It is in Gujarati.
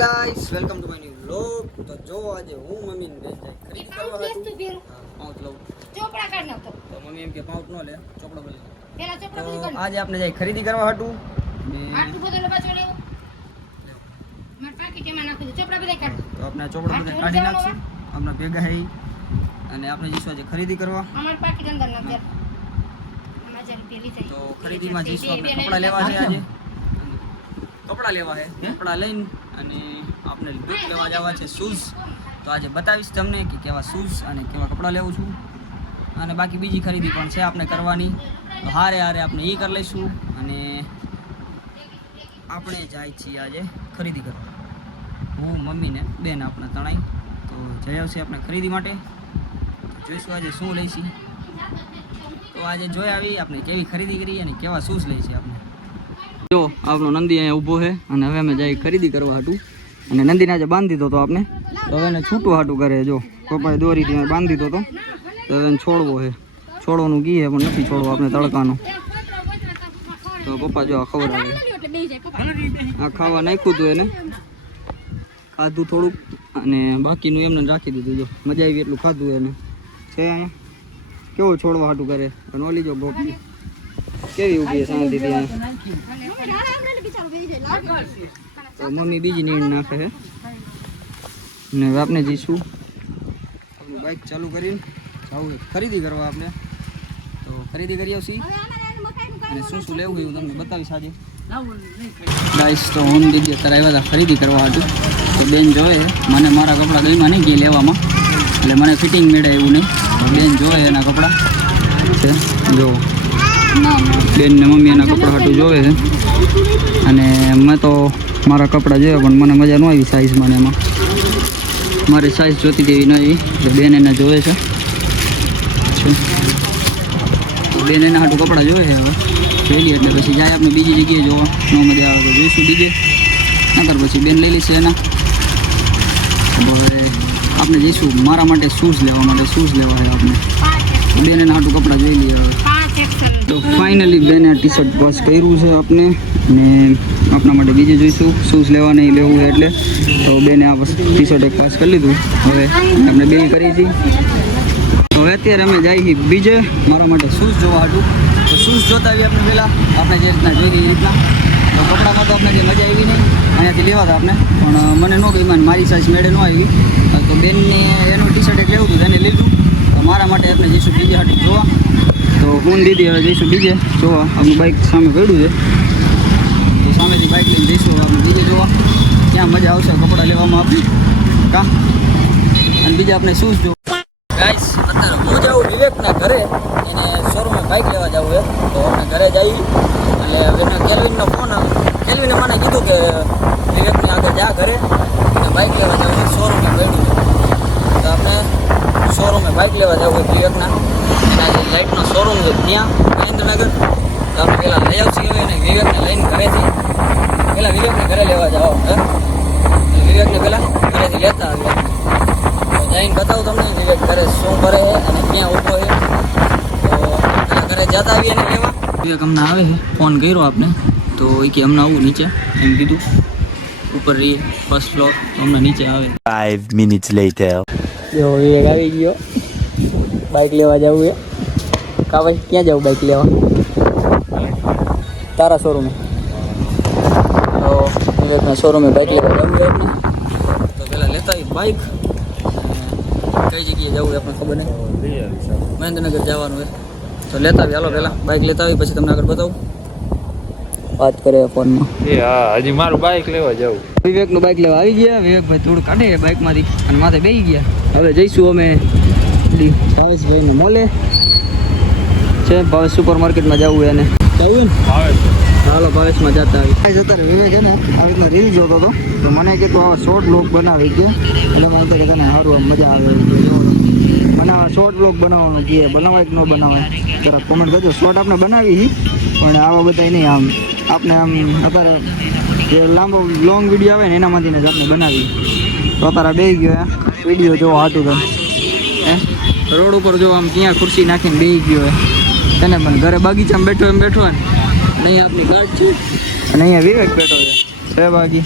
Guys welcome to my new vlog. તો જો આજે હું મમ્મી ને બેન જાય ખરીદી કરવા હતું. પાઉટ લઉં ચોપડા કાઢ નાખો. તો મમ્મી એમ કે પાઉટ નો લે, ચોપડો બોલી પેલા ચોપડા તો બધી કાઢ. આજે આપણે જાય ખરીદી કરવા હતું ને આટલું બધું લે પાછો લેવો. માર પાકીટ એમાં નાખી દે. ચોપડા બધા કાઢ. તો આપણે આ ચોપડો બધા કાઢી નાખશું. આપણે ભેગા હે અને આપણે જઈશું આજે ખરીદી કરવા. અમાર પાકીટ અંદર નાખ દે. મજા પેલી થઈ. તો ખરીદીમાં જઈશું આપણે કપડાં લેવા છે આજે. કપડાં લેવા છે, કપડાં લઈને અને આપણે બૂટ લેવા જવા છે, શૂઝ. તો આજે બતાવીશ તમને કે કેવા શૂઝ અને કેવા કપડાં લેવું છું અને બાકી બીજી ખરીદી પણ છે આપણે કરવાની. તો હારે આપણે એ કરી લઈશું અને આપણે જાય છીએ આજે ખરીદી કરવા. હું મમ્મી ને બેન આપણે તણાઈ તો જઈ આવશે આપણે ખરીદી માટે. જોઈશું આજે શું લઈશી. તો આજે જોઈ આવી આપણે કેવી ખરીદી કરી અને કેવા શૂઝ લઈશી આપણે. જો આપણો નંદી અહીંયા ઊભો છે અને હવે અમે જઈ ખરીદી કરવા હાટું. અને નંદીને આજે બાંધી દીધો તો આપણે, તો હવે એને છૂટું હાટું કરે. જો પપ્પાએ દોરીથી બાંધી દીધો તો હવે એને છોડવો છે. છોડવાનું ઘી છે પણ નથી છોડવો આપણે તડકાનો. તો પપ્પા જો આ ખબર આવે આ ખાવા નાખ્યું હતું એને, ખાધું થોડુંક અને બાકીનું એમને રાખી દીધું. જો મજા આવી એટલું ખાધું એને છે. અહીંયા કેવો છોડવા હાટું કરે અને ઓલી જો ગોપી કેવી ઊભી શાંતિથી અહીંયા. તો મમ્મી બીજી નીણ નાખે છે ને હવે આપણે જઈશું આપણું બાઇક ચાલુ કરીને જવું ખરીદી કરવા આપણે. તો ખરીદી કરી આવશી અને શું શું લેવું એવું તમને બતાવીશ આજે. ગાઈસ તો હું દીદી અત્યારે આવ્યા હતા ખરીદી કરવા હતું. તો બેન જોવે મને મારા કપડાં ગઈમાં નહીં ગયા લેવામાં, એટલે મને ફિટિંગ મેળે એવું નહીં. તો બેન જોવે એના કપડાં છે. જો બેન ને મમ્મી એના કપડાં હાટું જોવે છે અને મેં તો મારા કપડાં જોયા પણ મને મજા ન આવી સાઇઝમાં. ને એમાં મારી સાઇઝ જોતી તેવી ન આવી એટલે બેન એને જોવે છે. બેન એના હાટું કપડાં જોવે છે. હવે જોઈ લઈએ એટલે પછી જાય આપણે બીજી જગ્યાએ જોવા. ન મજા આવે તો જોઈશું બીજે, નકર પછી બેન લઈ લઈશે એના. હવે આપણે જઈશું મારા માટે શૂઝ લેવા માટે. શૂઝ લેવા છે આપણે. બેન એના હાટું કપડાં જોઈ લઈએ હવે. તો ફાઇનલી બેને ટી શર્ટ પાસ કર્યું છે આપણે ને આપણા માટે બીજે જોઈશું શૂઝ લેવા નહીં લેવું હોય એટલે. તો બેને આ ટી શર્ટ એક પાસ કરી લીધું. હવે આપણે બિલ કરી હતી. હવે અત્યારે અમે જઈએ છીએ બીજે મારા માટે શૂઝ જોવા હતું. તો શૂઝ જોતા આવીએ આપણે પહેલાં આપણે જે રીતના જોઈ એ રીતના. તો કપડામાં તો આપણે જે મજા આવી નહીં, અહીંયાથી લેવા હતા આપણે પણ મને ન ગઈ, મારી સાઇઝ મેળે ન આવી. તો બેનને એનું ટી શર્ટ એક લેવું હતું એને લીધું. તો મારા માટે આપણે જઈશું બીજે હાટું જોવા. તો હું દીદી હવે જઈશું બીજે જોવા. આપણું બાઇક સામે પડ્યું છે તો સામેથી બાઇક લઈને જઈશું આપણે બીજે જોવા. ક્યાં મજા આવશે કપડાં લેવામાં આપણે કા. અને બીજા આપણે શૂઝ જોવા. ગાઈસ અત્યારે હું જાઉં વિવેકના ઘરે, એને શોરૂમે બાઇક લેવા જવું છે. તો આપણે ઘરે જઈ એટલે એને કેલ્વિનનો ફોન આવ્યો. કેલ્વિને મને કીધું કે વિવેકને આગળ જા ઘરે અને બાઇક લેવા જવું છે. શોરૂમે પડ્યું છે તો આપણે શોરૂમે બાઇક લેવા જવું હોય વિવેકના. એના જે લાઇટનો શોરૂમ છે ત્યાં મહેન્દ્રનગર. તો આપણે પહેલાં લઈ આવશું હવે અને વિવેકને લઈને ઘરેથી પહેલાં વિવેકને ઘરે લેવા જાઓ. વિવેકને પહેલાં ઘરેથી લેતા આવ્યા. તો જઈને બતાવું તમને વિવેક ઘરે શું કરે છે અને ક્યાં ઊભો છે. તો પહેલાં ઘરે જતા આવીએ એને લેવા. વિવેક હમણાં આવે છે, ફોન કર્યો આપણે તો એ કે હમણાં આવું નીચે એમ કીધું. ઉપર રહીએ ફર્સ્ટ ફ્લોર, તો હમણાં નીચે આવે. 5 minutes later. જો વિવેક આવી ગયો. બાઇક લેવા જવું છે કા ભાઈ? ક્યાં જવું બાઇક લેવા? તારા શોરૂમે. તો વિવેકના શોરૂમે બાઇક લેવા જવું છે આપણે. તો પહેલાં લેતા આવી બાઇક. કઈ જગ્યાએ જવું આપણે ખબર નહીં, મહેન્દ્રનગર જવાનું હોય. તો લેતા આવી હાલો પહેલાં બાઇક લેતા આવી પછી તમને આગળ બતાવું. વાત કરે ફોનમાં. હા હજી મારું બાઇક લેવા જવું. વિવેકનું બાઇક લેવા આવી ગયા. વિવેકભાઈ થોડું કાઢે બાઇકમાંથી અને માથે બેસી ગયા. હવે જઈશું અમે ભાવેશભાઈને મોલે છે. ભાવેશ સુપર માર્કેટમાં જવું એને જવું ને હાલો ભાવેશમાં જતા આવી. અત્યારે વિવેક છે ને આવી રીતના રીલ જોતો હતો તો મને કે તું આવા શોર્ટ બ્લોગ બનાવી કે એટલે મને કે તને સારું મજા આવે. મને આવા શોર્ટ બ્લોગ બનાવવાનું કહે, બનાવાય કે ન બનાવાય જરા કોમેન્ટ કરજો. શોર્ટ આપણે બનાવી પણ આવા બધા નહીં, આમ આપણે આમ અત્યારે જે લાંબો લોંગ વિડીયો આવે ને એનામાંથી જ આપણે બનાવી. તો અત્યારે બે ગયો વિડીયો જોવા હતું તો રોડ ઉપર જો આમ ક્યાં ખુરશી નાખીને બેસી ગયો હોય તેને પણ ઘરે બગીચામાં બેઠો એમ બેઠો ને નહીં આપણી ગાઢ છે અને અહીંયા વિવેક બેઠો છે બાકી